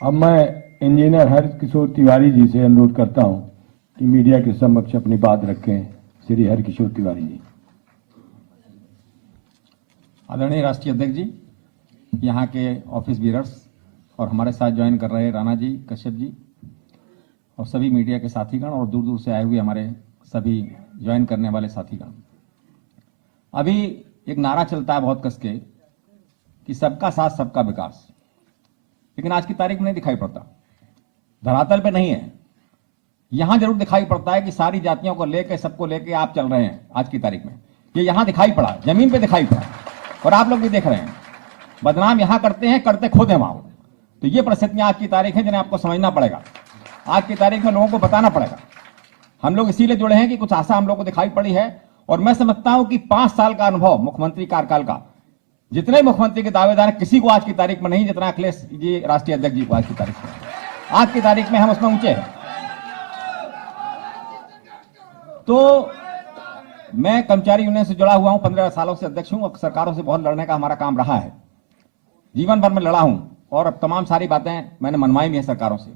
अब मैं इंजीनियर हर किशोर तिवारी जी से अनुरोध करता हूं कि मीडिया के समक्ष अपनी बात रखें। श्री हर किशोर तिवारी जी। आदरणीय राष्ट्रीय अध्यक्ष जी, यहाँ के ऑफिस बीयर्स और हमारे साथ ज्वाइन कर रहे राणा जी, कश्यप जी और सभी मीडिया के साथीगण और दूर दूर से आए हुए हमारे सभी ज्वाइन करने वाले साथीगण। अभी एक नारा चलता है बहुत कस के कि सबका साथ सबका विकास, लेकिन आज की तारीख में नहीं दिखाई पड़ता, धरातल पे नहीं है। यहां जरूर दिखाई पड़ता है कि सारी जातियों को लेकर, सबको लेकर आप चल रहे हैं। आज की तारीख में ये यहां दिखाई पड़ा, जमीन पे दिखाई पड़ा और आप लोग भी देख रहे हैं। बदनाम यहां करते हैं, करते खुद हैं वहां। तो ये परिस्थितियां आज की तारीख है जिन्हें आपको समझना पड़ेगा। आज की तारीख में लोगों को बताना पड़ेगा। हम लोग इसीलिए जुड़े हैं कि कुछ आशा हम लोग को दिखाई पड़ी है और मैं समझता हूं कि 5 साल का अनुभव मुख्यमंत्री कार्यकाल का, जितने मुख्यमंत्री के दावेदार हैं, किसी को आज की तारीख में नहीं जितना अखिलेश जी राष्ट्रीय अध्यक्ष जी को आज की तारीख में। आज की तारीख में हम उसमें ऊंचे हैं। तो मैं कर्मचारी यूनियन से जुड़ा हुआ हूं, 15 सालों से अध्यक्ष हूं और सरकारों से बहुत लड़ने का हमारा काम रहा है। जीवन भर में लड़ा हूं और अब तमाम सारी बातें मैंने मनवाई भी है सरकारों से,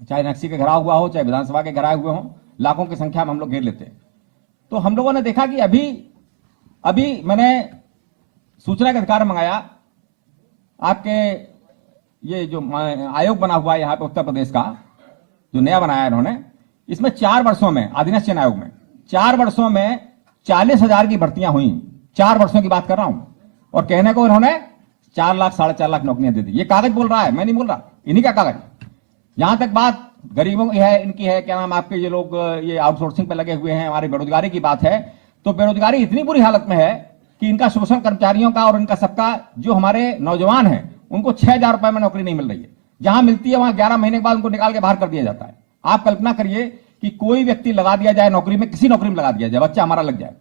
चाहे नक्सी के घेराव हुआ हो, चाहे विधानसभा के घेराए हुए हो, लाखों की संख्या में हम लोग घेर लेते हैं। तो हम लोगों ने देखा कि अभी मैंने सूचना का अधिकार मंगाया। आपके ये जो आयोग बना हुआ है यहाँ पे उत्तर प्रदेश का, जो नया बनाया इन्होंने, इसमें 4 वर्षों में, आदिवासी चयन आयोग में 4 वर्षों में 40,000 की भर्तियां हुई। 4 वर्षों की बात कर रहा हूं और कहने को इन्होंने 4 लाख 4.5 लाख नौकरियां दे दी। ये कागज बोल रहा है, मैं नहीं बोल रहा, इन्हीं का कागज। यहां तक बात गरीबों की है, इनकी है, क्या नाम आपके ये लोग ये आउटसोर्सिंग पे लगे हुए हैं। हमारी बेरोजगारी की बात है तो बेरोजगारी इतनी बुरी हालत में है कि इनका शोषण कर्मचारियों का और इनका सबका, जो हमारे नौजवान हैं उनको 6,000 रुपए में नौकरी नहीं मिल रही है। जहां मिलती है वहां 11 महीने के बाद उनको निकाल के बाहर कर दिया जाता है। आप कल्पना करिए कि कोई व्यक्ति लगा दिया जाए नौकरी में, किसी नौकरी में लगा दिया जाए, बच्चा हमारा लग जाए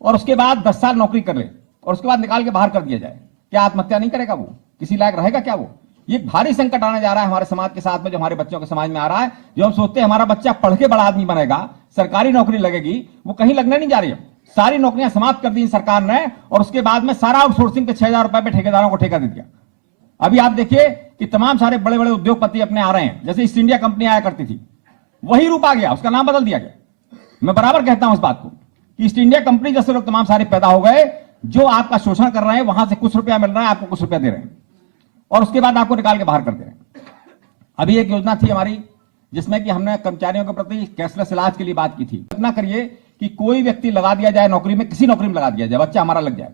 और उसके बाद 10 साल नौकरी कर ले और उसके बाद निकाल के बाहर कर दिया जाए, क्या आत्महत्या नहीं करेगा? वो किसी लायक रहेगा क्या? वो ये भारी संकट आने जा रहा है हमारे समाज के साथ में, जो हमारे बच्चों के समाज में आ रहा है। जो हम सोचते हैं हमारा बच्चा पढ़ के बड़ा आदमी बनेगा, सरकारी नौकरी लगेगी, वो कहीं लगने नहीं जा रही है। सारी नौकरियां समाप्त कर दी सरकार ने और उसके बाद में सारा आउटसोर्सिंग पे 6,000 रुपए पे ठेकेदारों को ठेका दे दिया। अभी आप देखिए कि तमाम सारे बड़े बड़े उद्योगपति अपने आ रहे हैं। जैसे ईस्ट इंडिया कंपनी आया करती थी, वही रूप आ गया, उसका नाम बदल दिया गया। मैं बराबर कहता हूं इस बात को कि ईस्ट इंडिया कंपनी जैसे लोग तमाम सारे पैदा हो गए, जो आपका शोषण कर रहे हैं, वहां से कुछ रुपया मिल रहा है, आपको कुछ रुपया दे रहे हैं और उसके बाद आपको निकाल के बाहर कर दे रहे हैं। अभी एक योजना थी हमारी जिसमें कि हमने कर्मचारियों के प्रति कैशलेस इलाज के लिए बात की थी। कल्पना करिए कि कोई व्यक्ति लगा दिया जाए नौकरी में, किसी नौकरी में लगा दिया जाए, बच्चा हमारा लग जाए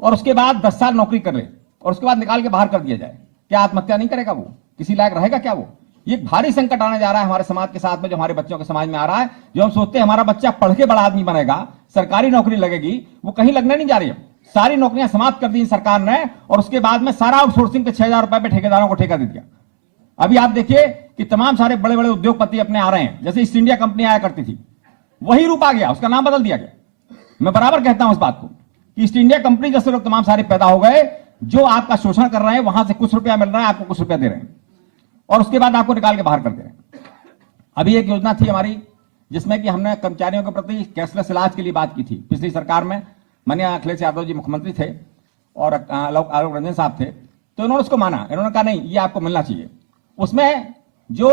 और उसके बाद 10 साल नौकरी कर ले और उसके बाद निकाल के बाहर कर दिया जाए, क्या आत्महत्या नहीं करेगा? वो किसी लायक रहेगा क्या? वो ये भारी संकट आने जा रहा है हमारे समाज के साथ में, जो हमारे बच्चों के समाज में आ रहा है। जो हम सोचते हैं हमारा बच्चा पढ़ के बड़ा आदमी बनेगा, सरकारी नौकरी लगेगी, वो कहीं लगने नहीं जा रही है। सारी नौकरियां समाप्त कर दी सरकार ने और उसके बाद में सारा आउटसोर्सिंग पे 6,000 रुपए पे ठेकेदारों को ठेका दे दिया। अभी आप देखिए कि तमाम सारे बड़े बड़े उद्योगपति अपने आ रहे हैं। जैसे ईस्ट इंडिया कंपनी आया करती थी, वही रूप आ गया, उसका नाम बदल दिया गया। मैं बराबर कहता हूं इस बात को कि ईस्ट इंडिया कंपनी जैसे लोग तमाम सारे पैदा हो गए, जो आपका शोषण कर रहे हैं, वहां से कुछ रुपया मिल रहा है, आपको कुछ रुपया दे रहे हैं और उसके बाद आपको निकाल के बाहर कर दे रहे हैं। अभी एक योजना थी हमारी जिसमें कि हमने कर्मचारियों के प्रति कैशलेस इलाज के लिए बात की थी। पिछली सरकार में माननीय अखिलेश यादव जी मुख्यमंत्री थे और आलोक रंजन साहब थे, तो इन्होंने उसको माना। इन्होंने कहा नहीं, ये आपको मिलना चाहिए। उसमें जो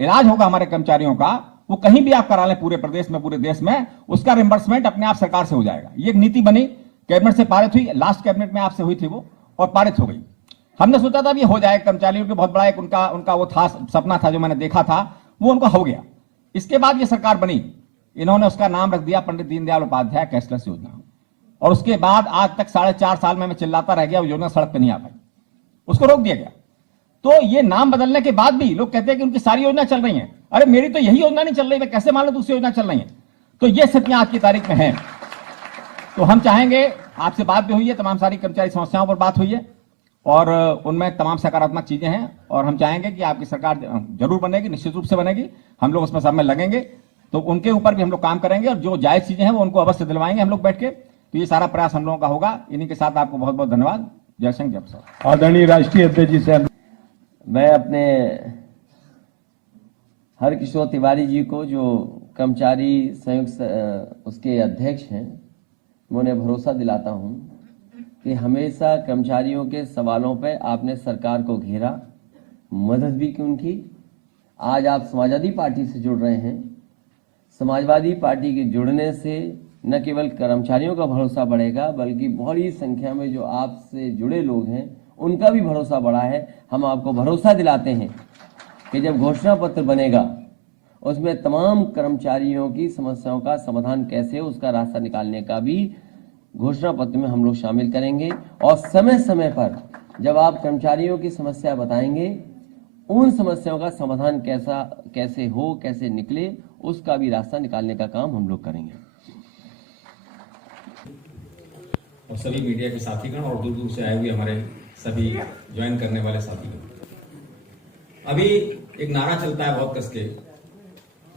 इलाज होगा हमारे कर्मचारियों का, वो कहीं भी आप करा लें पूरे प्रदेश में, पूरे देश में, उसका रिम्बर्समेंट अपने आप सरकार से हो जाएगा। ये एक नीति बनी, कैबिनेट से पारित हुई, लास्ट कैबिनेट में आपसे हुई थी वो और पारित हो गई। हमने सोचा था ये हो जाए, कर्मचारियों के बहुत बड़ा एक उनका वो था, सपना था, जो मैंने देखा था, वो उनका हो गया। इसके बाद ये सरकार बनी, इन्होंने उसका नाम रख दिया पंडित दीनदयाल उपाध्याय कैशलेस योजना और उसके बाद आज तक 4.5 साल में मैं चिल्लाता रह गया, वो योजना सड़क पे नहीं आ पाई, उसको रोक दिया गया। तो ये नाम बदलने के बाद भी लोग कहते हैं कि उनकी सारी योजना चल रही है। अरे मेरी तो यही योजना नहीं चल रही, मैं कैसे मान लूं दूसरी योजना चल रही है? तो ये स्थितियां आज की तारीख में है। तो हम चाहेंगे, आपसे बात भी हुई है, तमाम सारी कर्मचारी समस्याओं पर बात हुई है और उनमें तमाम सकारात्मक चीजें हैं और हम चाहेंगे कि आपकी सरकार जरूर बनेगी, निश्चित रूप से बनेगी। हम लोग उसमें सब में लगेंगे, तो उनके ऊपर भी हम लोग काम करेंगे और जो जायज चीजें हैं वो उनको अवश्य दिलवाएंगे हम लोग बैठ के। तो ये सारा प्रयास हम लोगों का होगा। इन्हीं के साथ आपको बहुत बहुत धन्यवाद। जय सिंह, जय प्रसाद। आदरणीय राष्ट्रीय अध्यक्ष जी से मैं अपने हर किशोर तिवारी जी को, जो कर्मचारी संयुक्त उसके अध्यक्ष हैं, मैं उन्हें भरोसा दिलाता हूं कि हमेशा कर्मचारियों के सवालों पर आपने सरकार को घेरा मदद भी की उनकी। आज आप समाजवादी पार्टी से जुड़ रहे हैं। समाजवादी पार्टी के जुड़ने से न केवल कर्मचारियों का भरोसा बढ़ेगा, बल्कि बड़ी संख्या में जो आपसे जुड़े लोग हैं उनका भी भरोसा बढ़ा है। हम आपको भरोसा दिलाते हैं कि जब घोषणा पत्र बनेगा उसमें तमाम कर्मचारियों की समस्याओं का समाधान कैसे हो उसका रास्ता निकालने का भी घोषणा पत्र में हम लोग शामिल करेंगे। और समय समय पर जब आप कर्मचारियों की समस्या बताएंगे, उन समस्याओं का समाधान कैसे हो, कैसे निकले, उसका भी रास्ता निकालने का काम हम लोग करेंगे। और सभी मीडिया के साथीगण और दूर दूर से आए हुए हमारे सभी ज्वाइन करने वाले साथीगण, अभी एक नारा चलता है बहुत कस के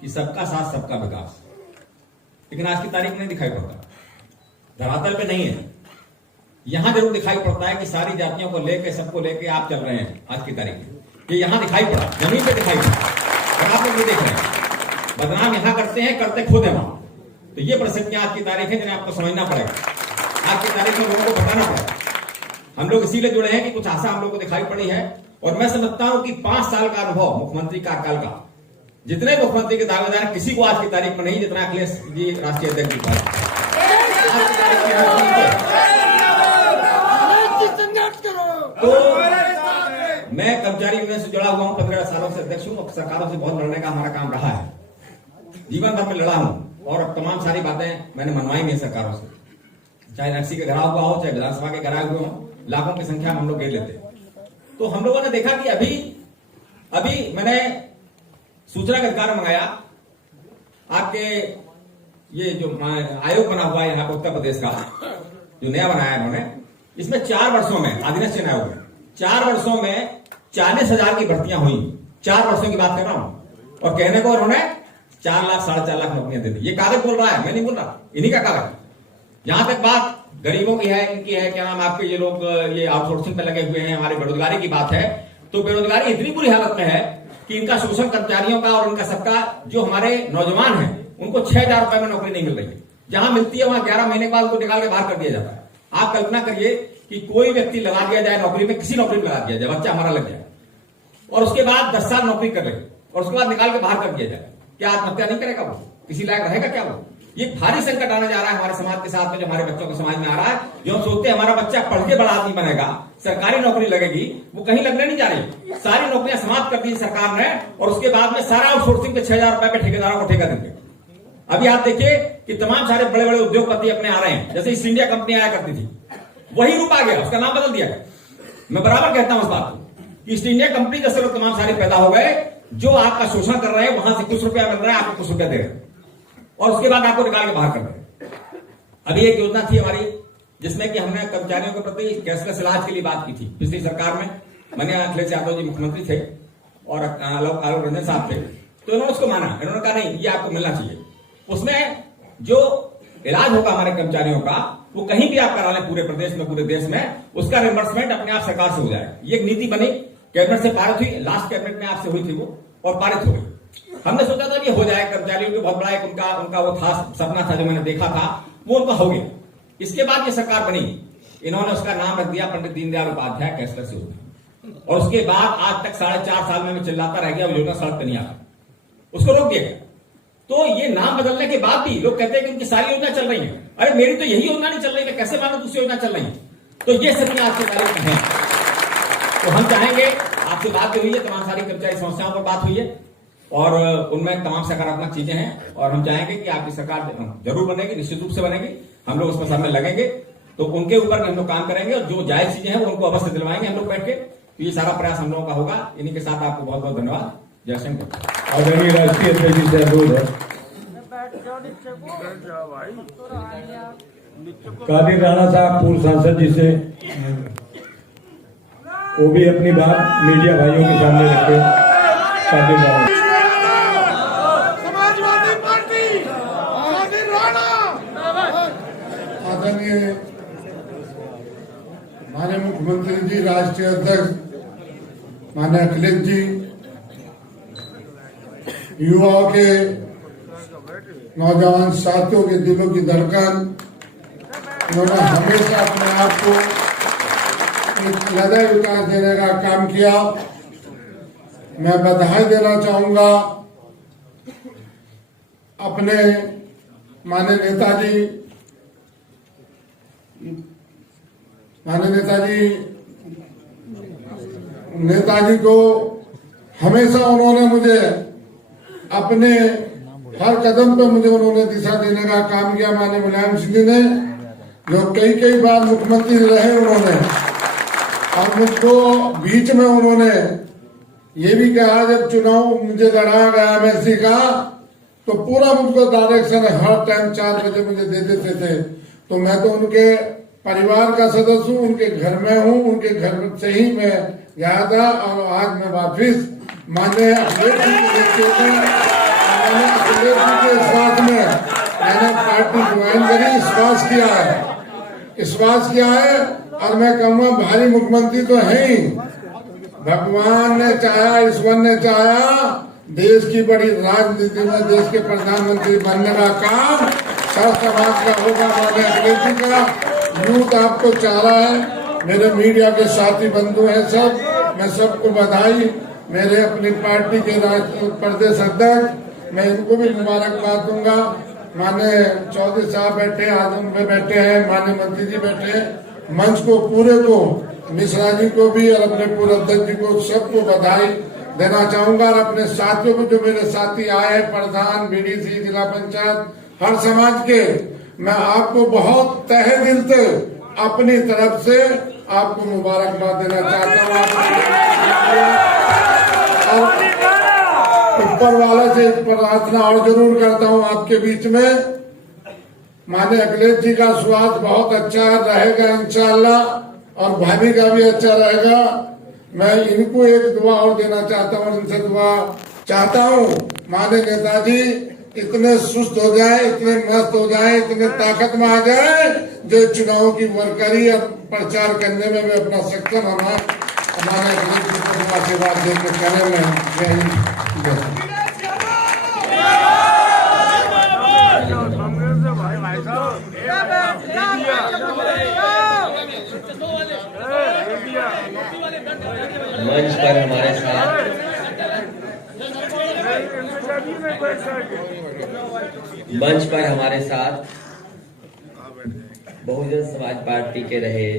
कि सबका साथ सबका विकास, लेकिन आज की तारीख में नहीं दिखाई पड़ता, धरातल पे नहीं है। यहां जरूर दिखाई पड़ता है कि सारी जातियों को लेके, सबको लेके आप चल रहे हैं आज की तारीख में। ये यहां दिखाई पड़ा, जमीन पे दिखाई पड़ा, और आप लोग ये देख रहे हैं। बदनाम यहां करते हैं, करते खुद है वहां। तो ये परिस्थितियां आज की तारीख है जिन्हें आपको समझना पड़ेगा। आज की तारीख में लोगों को बताना पड़ेगा। हम लोग इसीलिए जुड़े हैं कि कुछ आशा हम लोग को दिखाई पड़ी है। और मैं समझता हूं कि 5 साल का अनुभव मुख्यमंत्री कार्यकाल का, जितने मुख्यमंत्री के दावेदार हैं, किसी को आज की तारीख में नहीं जितना अखिलेश जी राष्ट्रीय अध्यक्ष जी तो मैं कर्मचारी यूनियन से जुड़ा हुआ हूं, 15 सालों से अध्यक्ष हूं। सरकारों से बहुत लड़ने का हमारा काम रहा है, जीवन भर में लड़ा हूं, और अब तमाम सारी बातें मैंने मनवाई हैं सरकारों से, चाहे नक्सी के घरा हुआ हो, चाहे विधानसभा के घरा हुए हो, लाखों की संख्या में हम लोग घेर लेते। तो हम लोगों ने देखा कि अभी मैंने सूचना का अधिकार मंगाया। आपके ये जो आयोग बना हुआ है यहाँ पे उत्तर प्रदेश का, जो नया बनाया इन्होंने, इसमें 4 वर्षों में आदिवासी आयोग में 4 वर्षों में 40,000 की भर्तियां हुई। 4 वर्षों की बात कर रहा हूं, और कहने को उन्होंने 4 लाख 4.5 लाख नौकरियां दे दी। ये कागज बोल रहा है, मैं नहीं बोल रहा, इन्हीं का कागज। यहां तक बात गरीबों की है, इनकी है, क्या नाम आपके ये लोग ये आउटसोर्सिंग पे लगे हुए हैं। हमारे बेरोजगारी की बात है तो बेरोजगारी इतनी बुरी हालत में है कि इनका शोषण कर्मचारियों का और इनका सबका, जो हमारे नौजवान हैं उनको 6,000 रुपए में नौकरी नहीं मिल रही है। जहां मिलती है वहां 11 महीने के बाद उनको निकाल के बाहर कर दिया जाता है। आप कल्पना करिए कि कोई व्यक्ति लगा दिया जाए नौकरी में, किसी नौकरी में लगा दिया जाए, बच्चा हमारा लग जाए, और उसके बाद 10 साल नौकरी कर ले, और उसके बाद निकाल के बाहर कर दिया जाए, क्या आत्महत्या नहीं करेगा वो? किसी लायक रहेगा क्या वो? ये भारी संकट आने जा रहा है हमारे समाज के साथ में, जो हमारे बच्चों के समाज में आ रहा है। जो हम सोचते हैं हमारा बच्चा पढ़ के बड़ा आदमी बनेगा, सरकारी नौकरी लगेगी, वो कहीं लगने नहीं जा रही। सारी नौकरियां समाप्त कर दी सरकार ने, और उसके बाद में सारा आउटसोर्सिंग पे 6,000 रुपए पे ठेकेदारों को ठेका देंगे। अभी आप देखिए कि तमाम सारे बड़े बड़े उद्योगपति अपने आ रहे हैं। जैसे ईस्ट इंडिया कंपनी आया करती थी, वही रूप आ गया, उसका नाम बदल दिया गया। मैं बराबर कहता हूं उस बात को, ईस्ट इंडिया कंपनी जैसे लोग तमाम सारे पैदा हो गए, जो आपका शोषण कर रहे हैं, वहां से कुछ रुपया मिल रहा है, आपको कुछ रुपया दे रहे हैं, और उसके बाद आपको निकाल के बाहर कर रहे हैं। अभी एक योजना थी हमारी, जिसमें कि हमने कर्मचारियों के प्रति कैशलेस इलाज के लिए बात की थी पिछली सरकार में। मैंने अखिलेश यादव जी मुख्यमंत्री थे और आलोक रंजन साहब थे, तो इन्होंने उसको माना। इन्होंने कहा नहीं, ये आपको मिलना चाहिए। उसमें जो इलाज होगा हमारे कर्मचारियों का, वो कहीं भी आप करा लें पूरे प्रदेश में, पूरे देश में, उसका रिम्बर्समेंट अपने आप सरकार से हो जाएगा। ये एक नीति बनी, कैबिनेट से पारित हुई, लास्ट कैबिनेट में आपसे हुई थी वो, और पारित हो गई। हमने सोचा था ये हो जाए, कर्मचारियों को बहुत बड़ा एक उनका वो था, सपना था जो मैंने देखा था, वो उनका हो गया। इसके बाद ये सरकार बनी, इन्होंने उसका नाम रख दिया पंडित दीनदयाल उपाध्याय कैशलेस योजना, और उसके बाद आज तक 4.5 साल में चिल्लाता रह गया, वो योजना सड़क पे नहीं आता, उसको रोक दिया गया। तो ये नाम बदलने के बाद भी लोग कहते हैं कि उनकी सारी योजना चल रही है। अरे मेरी तो यही योजना नहीं चल रही, मैं कैसे मानूं दूसरी योजना चल रही है? तो ये सभी आज की तारीख में है। तो हम चाहेंगे, आपसे बात हुई है, तमाम सारी कर्मचारी समस्याओं पर बात हुई है, और उनमें तमाम सकारात्मक चीजें हैं, और हम चाहेंगे कि आपकी सरकार जरूर बनेगी, निश्चित रूप से बनेगी। हम लोग उसमें सामने लगेंगे, तो उनके ऊपर हम लोग काम करेंगे, और जो जायज चीजें हैं वो उनको अवश्य दिलवाएंगे हम लोग बैठ के। तो ये सारा प्रयास हम लोगों का होगा। इन्हीं के साथ आपको बहुत बहुत धन्यवाद। जय शंकर। आदरणीय राष्ट्रीय अध्यक्ष जी से अनुरोध है, कादिर राणा साहब पूर्व सांसद जी से वो भी अपनी बात मीडिया भाइयों के सामने रखे। कादिर राणा, समाजवादी पार्टी, कादिर राणा। आदरणीय माननीय मुख्यमंत्री जी, राष्ट्रीय अध्यक्ष माननीय अखिलेश जी, युवाओं के, नौजवान साथियों के दिलों की धड़कन, उन्होंने हमेशा अपने आप को एक हृदय विकास देने का काम किया। मैं बधाई देना चाहूंगा अपने माननीय नेताजी को। हमेशा उन्होंने मुझे अपने हर कदम पे मुझे उन्होंने दिशा देने का काम किया। माननीय मुलायम सिंह जी ने जो कई बार मुख्यमंत्री रहे उन्होंने, और मुझको बीच में उन्होंने ये भी कहा जब चुनाव मुझे लड़ाया गया एमएलसी का, तो पूरा मुझको डायरेक्शन हर टाइम 4 बजे मुझे दे देते थे। तो मैं तो उनके परिवार का सदस्य हूँ, उनके घर में हूँ, उनके घर से ही मैं गया था। और आज मैं वापिस माननीय अखिलेश के साथ में मैंने पार्टी ज्वाइन करी, विश्वास किया है। और मैं कहूँगा भारी मुख्यमंत्री तो है ही, भगवान ने चाहा, ईश्वर ने चाहा, देश की बड़ी राजनीति में देश के प्रधानमंत्री बनने का काम सब समाज का होगा। माननीय अखिलेश जी का यूथ आपको चाह रहा है। मेरे मीडिया के साथी बंधु हैं सब, मैं सबको बधाई। मेरे अपनी पार्टी के प्रदेश अध्यक्ष, मैं इनको भी मुबारकबाद दूंगा। माननीय चौधरी साहब बैठे, आजम में बैठे हैं, माननीय मंत्री जी बैठे हैं, मंच को पूरे को, मिश्रा जी को भी और अपने पूर्व अध्यक्ष जी को सबको बधाई देना चाहूंगा। और अपने साथियों को, जो मेरे साथी आए हैं, प्रधान, बीडीसी, जिला पंचायत, हर समाज के, मैं आपको बहुत तहे दिल से अपनी तरफ से आपको मुबारकबाद देना चाहता हूँ। ऊपर वाला से प्रार्थना और जरूर करता हूँ आपके बीच में, माननीय अखिलेश जी का स्वास्थ्य बहुत अच्छा रहेगा इंशाअल्लाह, और भाभी का भी अच्छा रहेगा। मैं इनको एक दुआ और देना चाहता हूँ, इनसे दुआ चाहता हूँ, माननीय नेताजी इतने सुस्त हो जाए, इतने मस्त हो जाए, इतने ताकत में आ जाए, जो चुनाव की वर्करी और प्रचार करने में भी अपना सक्षम हमारे अखिलेश जी को आशीर्वाद देकर करने में। मंच पर हमारे साथ बहुजन समाज पार्टी के रहे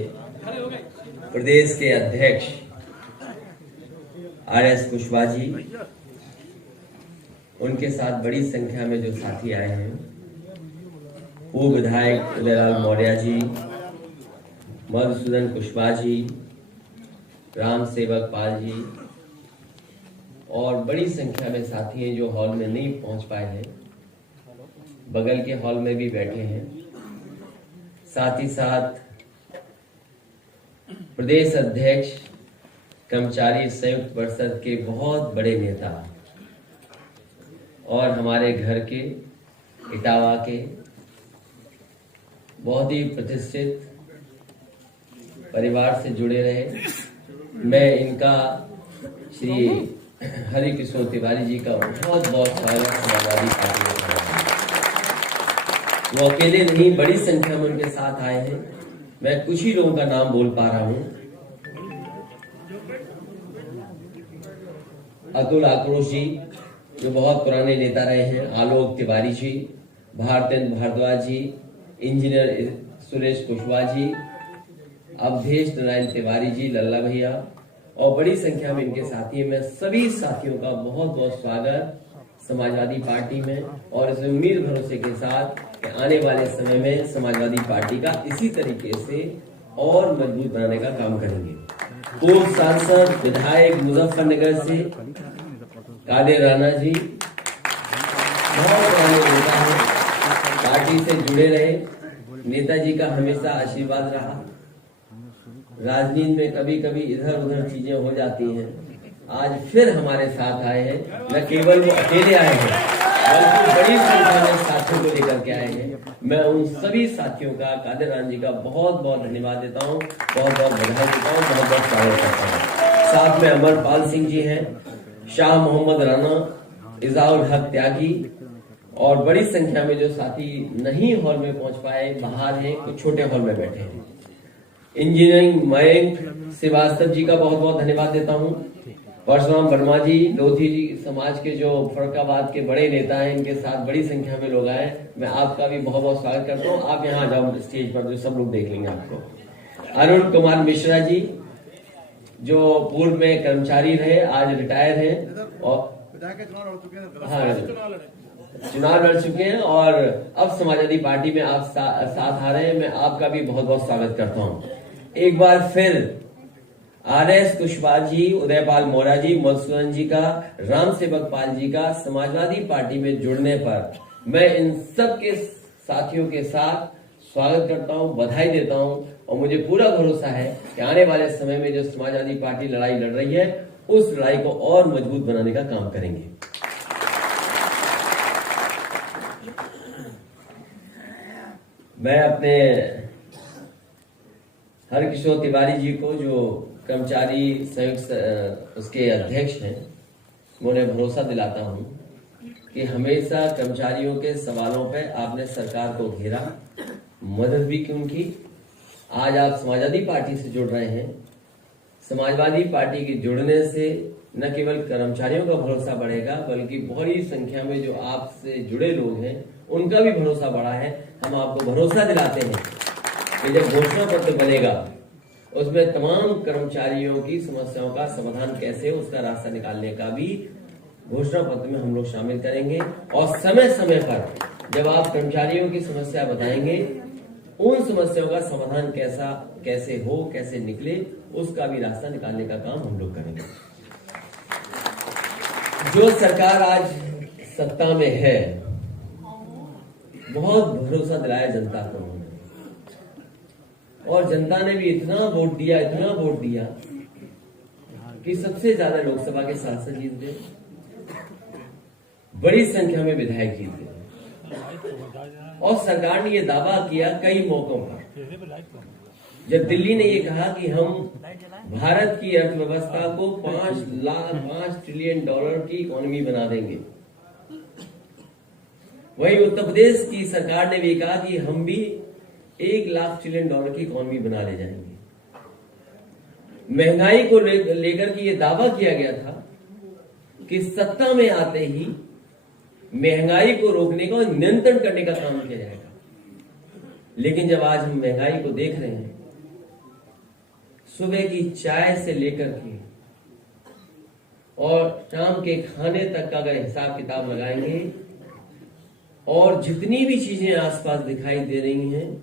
प्रदेश के अध्यक्ष आरएस कुशवाहा जी, उनके साथ बड़ी संख्या में जो साथी आए हैं, पूर्व विधायक उदयलाल मौर्य जी, मधुसूदन कुशवाहा जी, राम सेवक पाल जी, और बड़ी संख्या में साथी हैं जो हॉल में नहीं पहुंच पाए हैं, बगल के हॉल में भी बैठे हैं। साथ ही साथ प्रदेश अध्यक्ष कर्मचारी संयुक्त परिषद के बहुत बड़े नेता और हमारे घर के इटावा के बहुत ही प्रतिष्ठित परिवार से जुड़े रहे। मैं इनका श्री हरि किशोर तिवारी जी का बहुत बहुत स्वागत समाजवादी पार्टी में करता हूं। वो अकेले नहीं, बड़ी संख्या में उनके साथ आए हैं। मैं कुछ ही लोगों का नाम बोल पा रहा हूं। अतुल आक्रोश जी जो बहुत पुराने नेता रहे हैं, आलोक तिवारी जी, भारतेंद्र भारद्वाज जी, इंजीनियर सुरेश कुशवाहा जी, अवधेश नारायण तिवारी जी, लल्ला भैया, और बड़ी संख्या में इनके साथी हैं। मैं सभी साथियों का बहुत बहुत स्वागत समाजवादी पार्टी में, और इस उम्मीद भरोसे के साथ कि आने वाले समय में समाजवादी पार्टी का इसी तरीके से और मजबूत बनाने का काम करेंगे। पूर्व सांसद विधायक मुजफ्फरनगर से कादिर राणा जी बहुत पुराने नेता हैं, पार्टी से जुड़े रहे, नेताजी का हमेशा आशीर्वाद रहा। राजनीति में कभी कभी इधर उधर चीजें हो जाती हैं, आज फिर हमारे साथ आए हैं। न केवल वो अकेले आए हैं बल्कि बड़ी संख्या में साथियों को लेकर के आए हैं। मैं उन सभी साथियों का, कादिर राणा जी का बहुत बहुत धन्यवाद देता हूँ, बहुत बहुत बधाई देता हूँ, बहुत बहुत स्वागत करता हूँ। साथ में अमरपाल सिंह जी हैं, शाह मोहम्मद राणा, इजाउल हक त्यागी, और बड़ी संख्या में जो साथी नहीं हॉल में पहुंच पाए, बाहर हैं, कुछ छोटे हॉल में बैठे हैं। इंजीनियरिंग मयंक श्रीवास्तव जी का बहुत बहुत धन्यवाद देता हूं। परशुराम वर्मा जी, लोधी जी समाज के जो फरुखाबाद के बड़े नेता हैं, इनके साथ बड़ी संख्या में लोग आए। मैं आपका भी बहुत बहुत स्वागत करता हूँ। आप यहाँ आ जाओ स्टेज पर, जो सब लोग देख लेंगे आपको। अरुण कुमार मिश्रा जी, जो पूर्व में कर्मचारी रहे, आज रिटायर हैं और चुनाव लड़ चुके हैं और अब समाजवादी पार्टी में आप साथ आ रहे हैं। मैं आपका भी बहुत बहुत स्वागत करता हूँ। एक बार फिर RS कुशवाहा जी, उदयपाल मोरा जी, मधुसूदन जी का, राम सेवक पाल जी का समाजवादी पार्टी में जुड़ने पर मैं इन सब के साथियों के साथ स्वागत करता हूं, बधाई देता हूं और मुझे पूरा भरोसा है कि आने वाले समय में जो समाजवादी पार्टी लड़ाई लड़ रही है, उस लड़ाई को और मजबूत बनाने का काम करेंगे। मैं अपने हरकिशोर तिवारी जी को, जो कर्मचारी संयुक्त उसके अध्यक्ष हैं, उन्हें भरोसा दिलाता हूं कि हमेशा कर्मचारियों के सवालों पे आपने सरकार को घेरा, मदद भी की उनकी। आज आप समाजवादी पार्टी से जुड़ रहे हैं। समाजवादी पार्टी के जुड़ने से न केवल कर्मचारियों का भरोसा बढ़ेगा, बल्कि बड़ी संख्या में जो आपसे जुड़े लोग हैं उनका भी भरोसा बढ़ा है। हम आपको भरोसा दिलाते हैं कि जब घोषणा पत्र बनेगा उसमें तमाम कर्मचारियों की समस्याओं का समाधान कैसे, उसका रास्ता निकालने का भी घोषणा पत्र में हम लोग शामिल करेंगे। और समय समय पर जब आप कर्मचारियों की समस्या बताएंगे, उन समस्याओं का समाधान कैसे हो, कैसे निकले, उसका भी रास्ता निकालने का काम हम लोग करेंगे। जो सरकार आज सत्ता में है, बहुत भरोसा दिलाया जनता को, और जनता ने भी इतना वोट दिया कि सबसे ज्यादा लोकसभा के सांसद जीत गए, बड़ी संख्या में विधायक जीत गए। और सरकार ने यह दावा किया कई मौकों पर, जब दिल्ली ने यह कहा कि हम भारत की अर्थव्यवस्था को 5 ट्रिलियन डॉलर की इकोनॉमी बना देंगे, वहीं उत्तर प्रदेश की सरकार ने भी कहा कि हम भी 1 लाख ट्रिलियन डॉलर की इकोनॉमी बना ले जाएंगे। महंगाई को लेकर के ये दावा किया गया था कि सत्ता में आते ही महंगाई को रोकने का और नियंत्रण करने का काम किया जाएगा। लेकिन जब आज हम महंगाई को देख रहे हैं, सुबह की चाय से लेकर के और शाम के खाने तक का अगर हिसाब किताब लगाएंगे, और जितनी भी चीजें आसपास दिखाई दे रही हैं,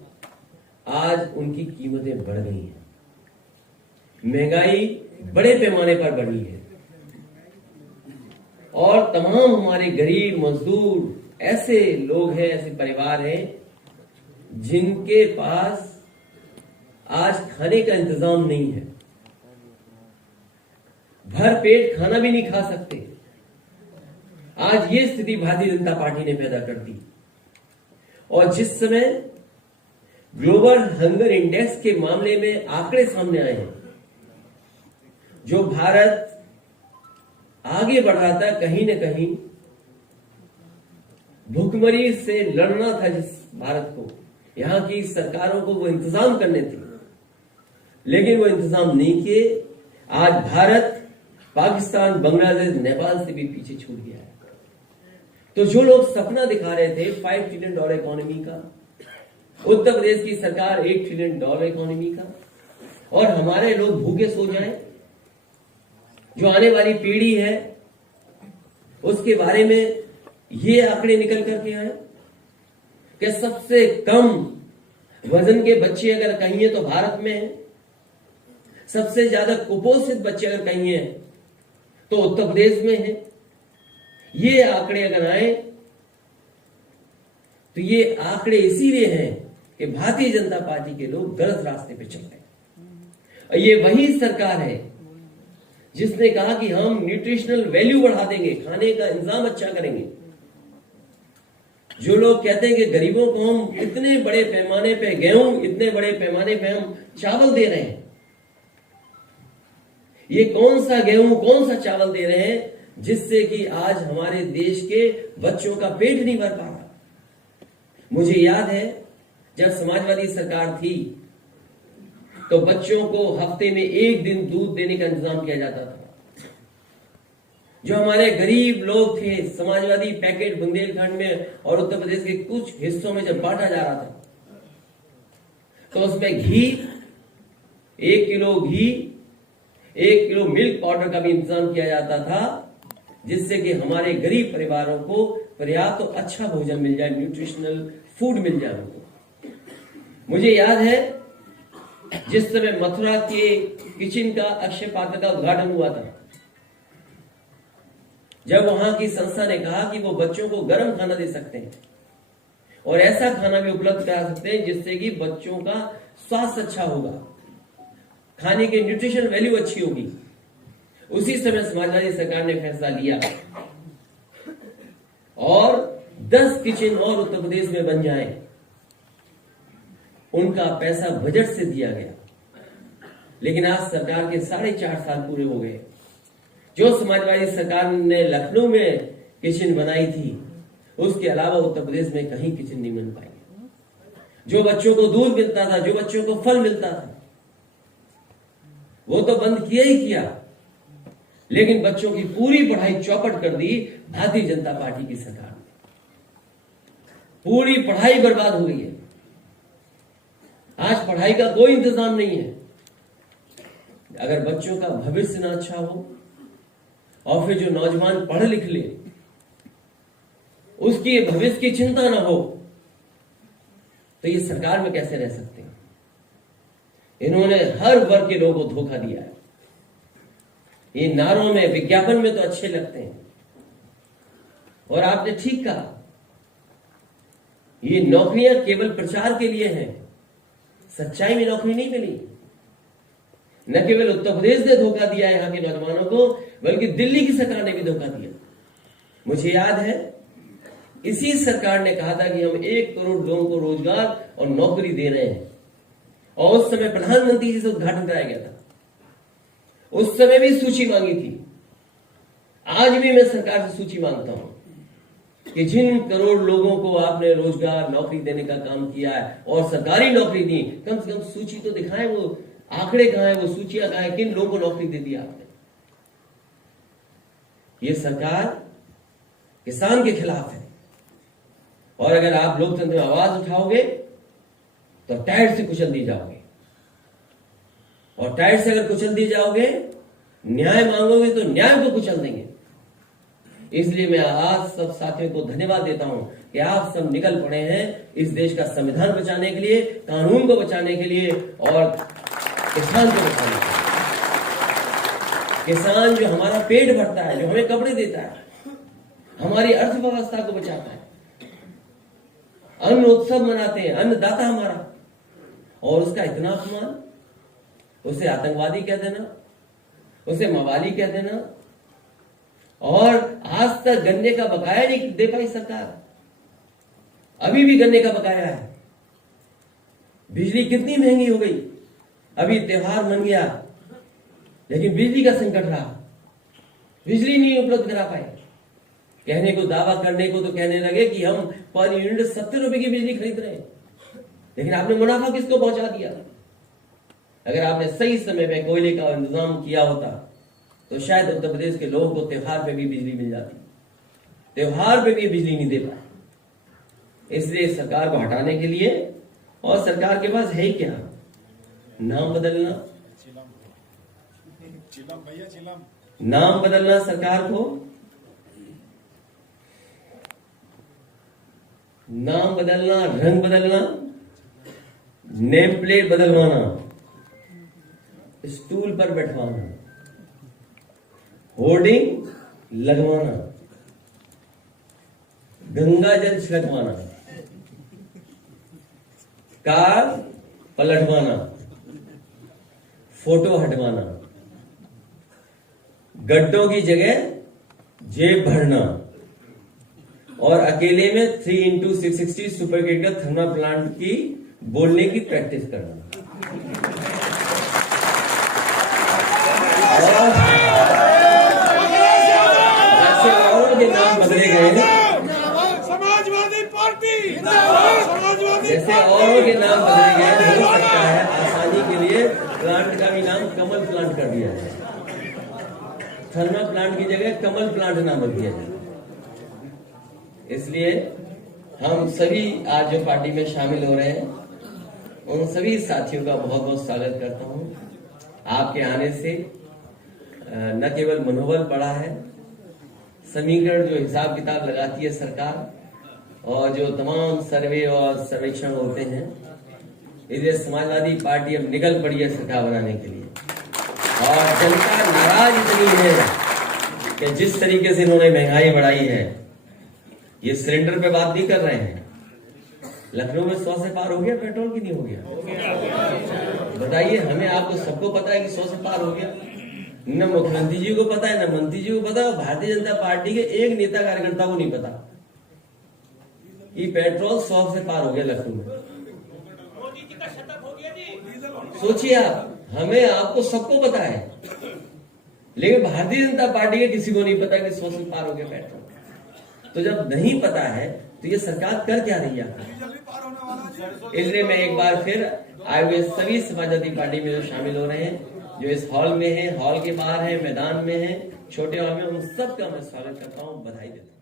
आज उनकी कीमतें बढ़ गई हैं। महंगाई बड़े पैमाने पर बढ़ी है और तमाम हमारे गरीब मजदूर ऐसे लोग हैं, ऐसे परिवार हैं जिनके पास आज खाने का इंतजाम नहीं है, भर पेट खाना भी नहीं खा सकते। आज ये स्थिति भारतीय जनता पार्टी ने पैदा कर दी। और जिस समय ग्लोबल हंगर इंडेक्स के मामले में आंकड़े सामने आए हैं, जो भारत आगे बढ़ रहा था, कहीं न कहीं भुखमरी से लड़ना था जिस भारत को, यहां की सरकारों को वो इंतजाम करने थे, लेकिन वो इंतजाम नहीं किए। आज भारत पाकिस्तान, बांग्लादेश, नेपाल से भी पीछे छूट गया है। तो जो लोग सपना दिखा रहे थे 5 ट्रिलियन डॉलर इकोनॉमी का, उत्तर प्रदेश की सरकार 1 ट्रिलियन डॉलर इकोनॉमी का, और हमारे लोग भूखे सो जाएं, जो आने वाली पीढ़ी है उसके बारे में ये आंकड़े निकल करके आए कि सबसे कम वजन के बच्चे अगर कहीं है तो भारत में है, सबसे ज्यादा कुपोषित बच्चे अगर कहीं है तो उत्तर प्रदेश में है। ये आंकड़े अगर आए तो ये आंकड़े इसीलिए हैं कि भारतीय जनता पार्टी के लोग गलत रास्ते पे चल रहे हैं। ये वही सरकार है जिसने कहा कि हम न्यूट्रिशनल वैल्यू बढ़ा देंगे, खाने का इंतजाम अच्छा करेंगे। जो लोग कहते हैं कि गरीबों को हम इतने बड़े पैमाने पे गेहूं, इतने बड़े पैमाने पे हम चावल दे रहे हैं, ये कौन सा गेहूं, कौन सा चावल दे रहे हैं जिससे कि आज हमारे देश के बच्चों का पेट नहीं भर पा रहा। मुझे याद है जब समाजवादी सरकार थी तो बच्चों को हफ्ते में 1 दिन दूध देने का इंतजाम किया जाता था। जो हमारे गरीब लोग थे, समाजवादी पैकेट बुंदेलखंड में और उत्तर प्रदेश के कुछ हिस्सों में जब बांटा जा रहा था, तो उसमें घी, 1 किलो घी, 1 किलो मिल्क पाउडर का भी इंतजाम किया जाता था, जिससे कि हमारे गरीब परिवारों को पर्याप्त तो अच्छा भोजन मिल जाए, न्यूट्रिशनल फूड मिल जाए उनको। मुझे याद है जिस समय मथुरा के किचन का अक्षय पात्र का उद्घाटन हुआ था, जब वहां की संस्था ने कहा कि वो बच्चों को गर्म खाना दे सकते हैं और ऐसा खाना भी उपलब्ध करा सकते हैं जिससे कि बच्चों का स्वास्थ्य अच्छा होगा, खाने की न्यूट्रिशन वैल्यू अच्छी होगी। उसी समय समाजवादी सरकार ने फैसला लिया और 10 किचन और उत्तर प्रदेश में बन जाए। उनका पैसा बजट से दिया गया, लेकिन आज सरकार के 4.5 साल पूरे हो गए। जो समाजवादी सरकार ने लखनऊ में किचन बनाई थी, उसके अलावा उत्तर प्रदेश में कहीं किचन नहीं बन पाई। जो बच्चों को दूध मिलता था, जो बच्चों को फल मिलता था, वो तो बंद किया ही किया, लेकिन बच्चों की पूरी पढ़ाई चौपट कर दी भारतीय जनता पार्टी की सरकार ने। पूरी पढ़ाई बर्बाद हो गई है। आज पढ़ाई का कोई इंतजाम नहीं है। अगर बच्चों का भविष्य ना अच्छा हो और फिर जो नौजवान पढ़ लिख ले उसकी भविष्य की चिंता ना हो, तो ये सरकार में कैसे रह सकते हैं? इन्होंने हर वर्ग के लोगों को धोखा दिया है। ये नारों में, विज्ञापन में तो अच्छे लगते हैं, और आपने ठीक कहा, ये नौकरियां केवल प्रचार के लिए हैं। सच्चाई में नौकरी नहीं मिली। न केवल उत्तर प्रदेश ने धोखा दिया यहां के नौजवानों को, बल्कि दिल्ली की सरकार ने भी धोखा दिया। मुझे याद है इसी सरकार ने कहा था कि हम 1 करोड़ लोगों को रोजगार और नौकरी दे रहे हैं, और उस समय प्रधानमंत्री जी से उद्घाटन कराया गया था। उस समय भी सूची मांगी थी। आज भी मैं सरकार से सूची मांगता हूं कि जिन करोड़ लोगों को आपने रोजगार नौकरी देने का काम किया है और सरकारी नौकरी दी, कम से कम सूची तो दिखाएं। वो आंकड़े कहां है, वो सूचियां कहां है, किन लोगों को नौकरी दे दी आपने? ये सरकार किसान के खिलाफ है, और अगर आप लोकतंत्र में आवाज उठाओगे तो टाइट से कुचल दी जाओगे, और टाइट से अगर कुचल दी जाओगे, न्याय मांगोगे तो न्याय को कुचल देंगे। इसलिए मैं आज सब साथियों को धन्यवाद देता हूं कि आप सब निकल पड़े हैं इस देश का संविधान बचाने के लिए, कानून को बचाने के लिए और किसान को बचाने के लिए। किसान जो हमारा पेट भरता है, जो हमें कपड़े देता है, हमारी अर्थव्यवस्था को बचाता है। अन्न उत्सव मनाते हैं, अन्नदाता हमारा, और उसका इतना अपमान, उसे आतंकवादी कह देना, उसे मवाली कह देना, और आज तक गन्ने का बकाया नहीं दे पाई सरकार। अभी भी गन्ने का बकाया है। बिजली कितनी महंगी हो गई। अभी त्योहार मन गया, लेकिन बिजली का संकट रहा, बिजली नहीं उपलब्ध करा पाए। कहने को, दावा करने को तो कहने लगे कि हम पर यूनिट 70 रुपए की बिजली खरीद रहे हैं, लेकिन आपने मुनाफा किसको पहुंचा दिया? अगर आपने सही समय पे कोयले का इंतजाम किया होता तो शायद उत्तर प्रदेश के लोगों को त्योहार पे भी बिजली मिल जाती। त्योहार पे भी बिजली नहीं दे पाए। इसलिए सरकार को हटाने के लिए, और सरकार के पास है ही क्या, नाम बदलना, नाम बदलना सरकार को, नाम बदलना, रंग बदलना, नेम प्लेट बदलवाना, स्टूल पर बैठवाना, होर्डिंग लगवाना, गंगा जल छिड़कवाना, कार पलटवाना, फोटो हटवाना, गड्ढों की जगह जेब भरना, और अकेले में 3x660 super critical thermal plant की बोलने की प्रैक्टिस करना। जैसे औरों के नाम बदले गए, समाजवादी पार्टी, जैसे औरों के नाम बदले गए, हो सकता है आसानी के लिए प्लांट का भी नाम कमल प्लांट कर दिया जाए। थर्मल प्लांट की जगह कमल प्लांट नामक दिया जाए। इसलिए हम सभी आज जो पार्टी में शामिल हो रहे हैं उन सभी साथियों का बहुत बहुत स्वागत करता हूं। आपके आने से न केवल मनोबल बढ़ा है, समीकरण जो हिसाब किताब लगाती है सरकार और जो तमाम सर्वे और सर्वेक्षण होते हैं, इसलिए समाजवादी पार्टी अब निकल पड़ी है सरकार बनाने के लिए। और जनता नाराज इतनी है कि जिस तरीके से इन्होंने महंगाई बढ़ाई है, ये सिलेंडर पे बात नहीं कर रहे हैं, लखनऊ में 100 से पार हो गया पेट्रोल की नहीं हो गया? बताइए हमें, आपको सबको पता है कि 100 से पार हो गया। न मुख्यमंत्री जी को पता है, न मंत्री जी को पता है, भारतीय जनता पार्टी के एक नेता कार्यकर्ता को नहीं पता कि पेट्रोल 100 से पार हो गया लखनऊ में। सोचिए आप, हमें आपको सबको पता है, लेकिन भारतीय जनता पार्टी के किसी को नहीं पता कि 100 से पार हो गया पेट्रोल। तो जब नहीं पता है तो ये सरकार कर क्या रही है? इसलिए मैं एक बार फिर आए हुए सभी समाजवादी पार्टी में जो शामिल हो रहे हैं, जो इस हॉल में है, हॉल के बाहर है, मैदान में है, छोटे हॉल में, उन सबका मैं स्वागत करता हूँ, बधाई देता हूँ।